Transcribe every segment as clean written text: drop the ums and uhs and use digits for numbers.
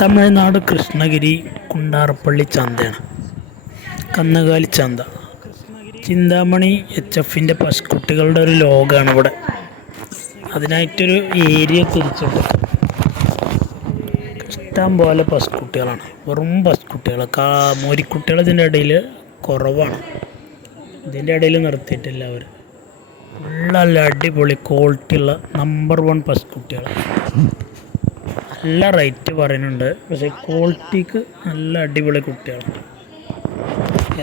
തമിഴ്നാട് കൃഷ്ണഗിരി കുണ്ടാറപ്പള്ളി ചന്തയാണ്. കന്നുകാലി ചന്ത. ചിന്താമണി HFൻ്റെ പശുക്കുട്ടികളുടെ ഒരു ലോകമാണ് ഇവിടെ. അതിനായിട്ടൊരു ഏരിയ തിരിച്ചിട്ട് ഇഷ്ടം പോലെ പശുക്കുട്ടികളാണ്. വെറും പശുക്കുട്ടികൾ. മോരിക്കുട്ടികൾ ഇതിൻ്റെ ഇടയിൽ കുറവാണ്. ഇതിൻ്റെ ഇടയിൽ നിർത്തിയിട്ടില്ല അവർ. നല്ല അടിപൊളി ക്വാളിറ്റിയുള്ള നമ്പർ 1 പശുക്കുട്ടികൾ. നല്ല റേറ്റ് പറയുന്നുണ്ട്, പക്ഷേ ക്വാളിറ്റിക്ക് നല്ല അടിപൊളി കുട്ടികളാണ്.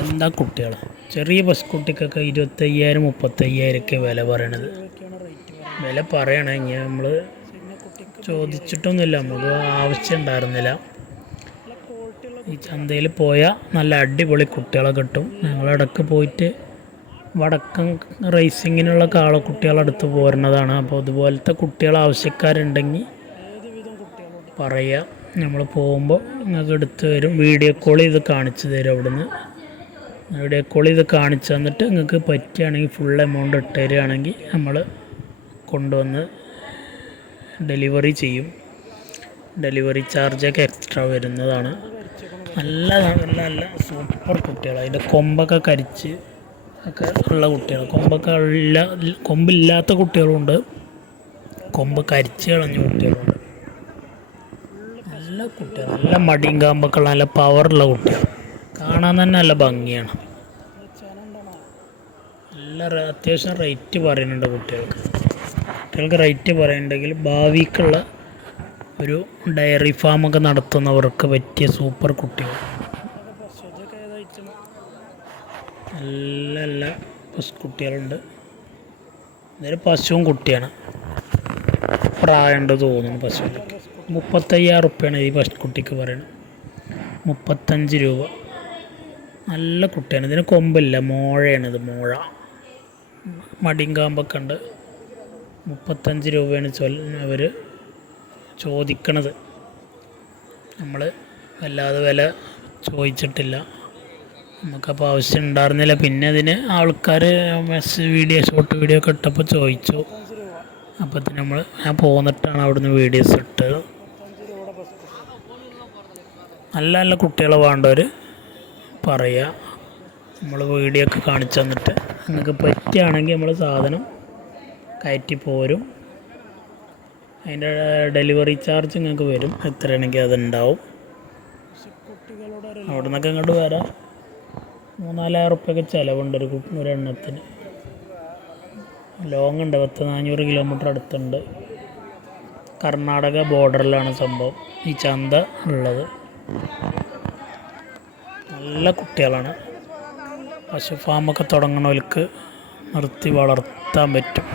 എന്താ കുട്ടികൾ, ചെറിയ പശുക്കുട്ടിക്കൊക്കെ 25,000 35,000 വില പറയണത്. വില പറയണമെങ്കിൽ നമ്മൾ ചോദിച്ചിട്ടൊന്നുമില്ല, നമുക്ക് ആവശ്യം ഉണ്ടായിരുന്നില്ല. ഈ ചന്തയിൽ പോയാൽ നല്ല അടിപൊളി കുട്ടികളെ കിട്ടും. ഞങ്ങളിടയ്ക്ക് പോയിട്ട് വടക്കൻ റേസിങ്ങിനുള്ള കാളക്കുട്ടികളടുത്ത് പോരുന്നതാണ്. അപ്പോൾ അതുപോലത്തെ കുട്ടികൾ ആവശ്യക്കാരുണ്ടെങ്കിൽ പറയുക, നമ്മൾ പോകുമ്പോൾ നിങ്ങൾക്ക് എടുത്ത് തരും. വീഡിയോ കോൾ ചെയ്ത് കാണിച്ചു തരും. അവിടുന്ന് വീഡിയോ കോൾ ചെയ്ത് കാണിച്ചു തന്നിട്ട് നിങ്ങൾക്ക് പറ്റുകയാണെങ്കിൽ ഫുൾ എമൗണ്ട് ഇട്ട് തരികയാണെങ്കിൽ നമ്മൾ കൊണ്ടുവന്ന് ഡെലിവറി ചെയ്യും. ഡെലിവറി ചാർജൊക്കെ എക്സ്ട്രാ വരുന്നതാണ്. നല്ല നല്ല നല്ല സൂപ്പർ കുട്ടികൾ. അതിൻ്റെ കൊമ്പൊക്കെ കരിച്ച് ഒക്കെ ഉള്ള കുട്ടികൾ. കൊമ്പില്ലാത്ത കുട്ടികളുണ്ട്, കൊമ്പ് കരിച്ച് കളഞ്ഞ കുട്ടികളുണ്ട്. നല്ല കുട്ടികൾ, നല്ല മടിയും കാമ്പൊക്കെ ഉള്ള നല്ല പവറുള്ള കുട്ടികൾ. കാണാൻ തന്നെ നല്ല ഭംഗിയാണ്. നല്ല അത്യാവശ്യം റേറ്റ് പറയുന്നുണ്ട് കുട്ടികൾക്ക് റേറ്റ് പറയുന്നുണ്ടെങ്കിൽ ഭാവിക്കുള്ള ഒരു ഡയറി ഫാമൊക്കെ നടത്തുന്നവർക്ക് പറ്റിയ സൂപ്പർ കുട്ടികൾ. നല്ല നല്ല പശുക്കുട്ടികളുണ്ട്. ഇതൊരു പശുവും കുട്ടിയാണ്. പ്രായമുണ്ട് തോന്നുന്നു പശുവിന്. 35,000 റുപ്യാണ് ഈ പശുക്കുട്ടിക്ക് പറയുന്നത്. 35 രൂപ. നല്ല കുട്ടിയാണ്. ഇതിന് കൊമ്പില്ല, മോഴയാണിത്, മോഴ. മടിയും കാമ്പൊക്കെ ഉണ്ട്. 35 രൂപയാണ് അവർ ചോദിക്കണത്. നമ്മൾ വല്ലാതെ വില ചോദിച്ചിട്ടില്ല, നമുക്കപ്പോൾ ആവശ്യം ഉണ്ടായിരുന്നില്ല. പിന്നെ അതിന് ആൾക്കാർ ഷോർട്ട് വീഡിയോ ഒക്കെ ഇട്ടപ്പോൾ ചോദിച്ചു. അപ്പോൾ ഞാൻ പോന്നിട്ടാണ് അവിടുന്ന് വീഡിയോസ് ഇട്ടത്. നല്ല നല്ല കുട്ടികളെ വേണ്ടവർ പറയുക, നമ്മൾ വീഡിയോ ഒക്കെ കാണിച്ചു തന്നിട്ട് നിങ്ങൾക്ക് പറ്റുകയാണെങ്കിൽ നമ്മൾ സാധനം കയറ്റി പോരും. അതിൻ്റെ ഡെലിവറി ചാർജ് നിങ്ങൾക്ക് വരും. എത്രയാണെങ്കിൽ അതുണ്ടാവും. അവിടെ നിന്നൊക്കെ ഇങ്ങോട്ട് വരാം. 3,000-4,000 റുപ്യൊക്കെ ചിലവുണ്ട് ഒരു എണ്ണത്തിന്. ലോങ് ഉണ്ട്, 400 കിലോമീറ്റർ അടുത്തുണ്ട്. കർണാടക ബോർഡറിലാണ് സംഭവം ഈ ചന്ത ഉള്ളത്. നല്ല കുട്ടികളാണ്. പശു ഫാമൊക്കെ തുടങ്ങണവർക്ക് നിർത്തി വളർത്താൻ പറ്റും.